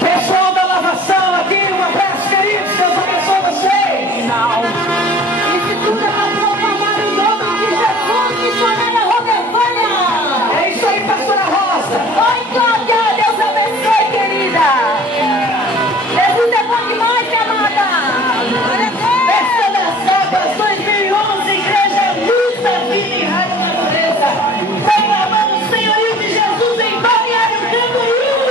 Pessoal da lavação aqui, uma abraço querido, Deus abençoe vocês. Escritura para proclamar o nome de Jesus, missionária Rodevânia. É isso aí, pastora Rosa. Oi, Cláudia, Deus abençoe, querida. Jesus é bom demais, minha amada. Festa das Águas 2011, Igreja Luz da Vida em Rádio Natureza. Proclamando o senhorio de Jesus em Balneário Camboriú.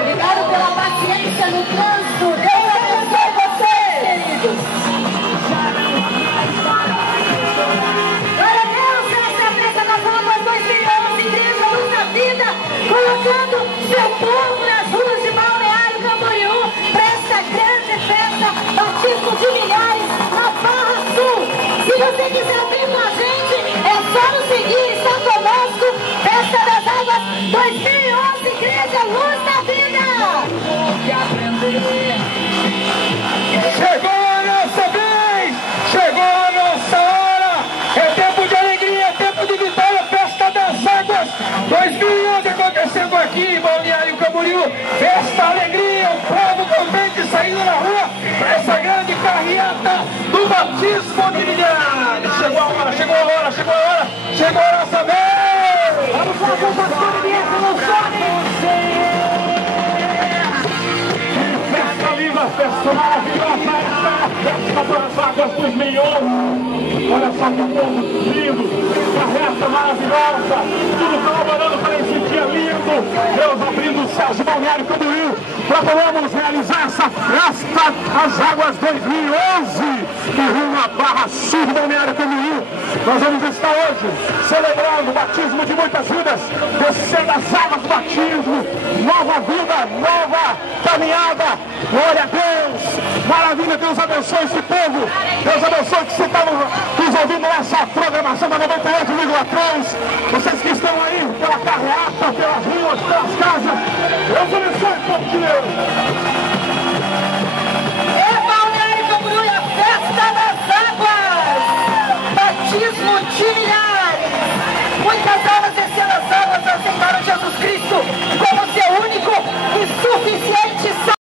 Obrigado pela paciência no trânsito. Deus abençoe vocês, queridos. Glória a Deus, essa é a Festa das Águas 2011, Igreja Luz da Vida, colocando seu povo nas ruas de Balneário Camboriú para esta grande festa, batismo de milhares na Barra Sul. Se você quiser vir com a gente, é só nos seguir, está conosco. Festa das Águas 2011, Igreja Luz da Vida. Chegou a nossa vez, chegou a nossa hora. É tempo de alegria, é tempo de vitória. Festa das Águas 2011 acontecendo aqui em Balneário Camboriú. Festa, alegria, o povo contente saindo na rua para essa grande carreata do batismo de milhares. Chegou a hora, chegou a hora, chegou a hora, chegou a nossa vez. Vamos lá, o pastor Elias no som. Festa linda, festa maravilhosa, festa das Águas 2011. Olha só que povo lindo, carreta maravilhosa, tudo colaborando para esse dia lindo. Deus abrindo os céus de Balneário Camboriú, para podermos realizar essa festa das Águas 2011 e rumo à Barra Sul de Balneário Camboriú. Nós vamos estar hoje celebrando o batismo de muitas vidas, descendo as águas do batismo, nova vida, nova caminhada. Glória a Deus, maravilha. Deus abençoe esse povo, Deus abençoe que você está nos ouvindo nessa programação da 98,3, vocês que estão aí pela carreata, pelas ruas, pelas casas. Deus abençoe, povo de Deus.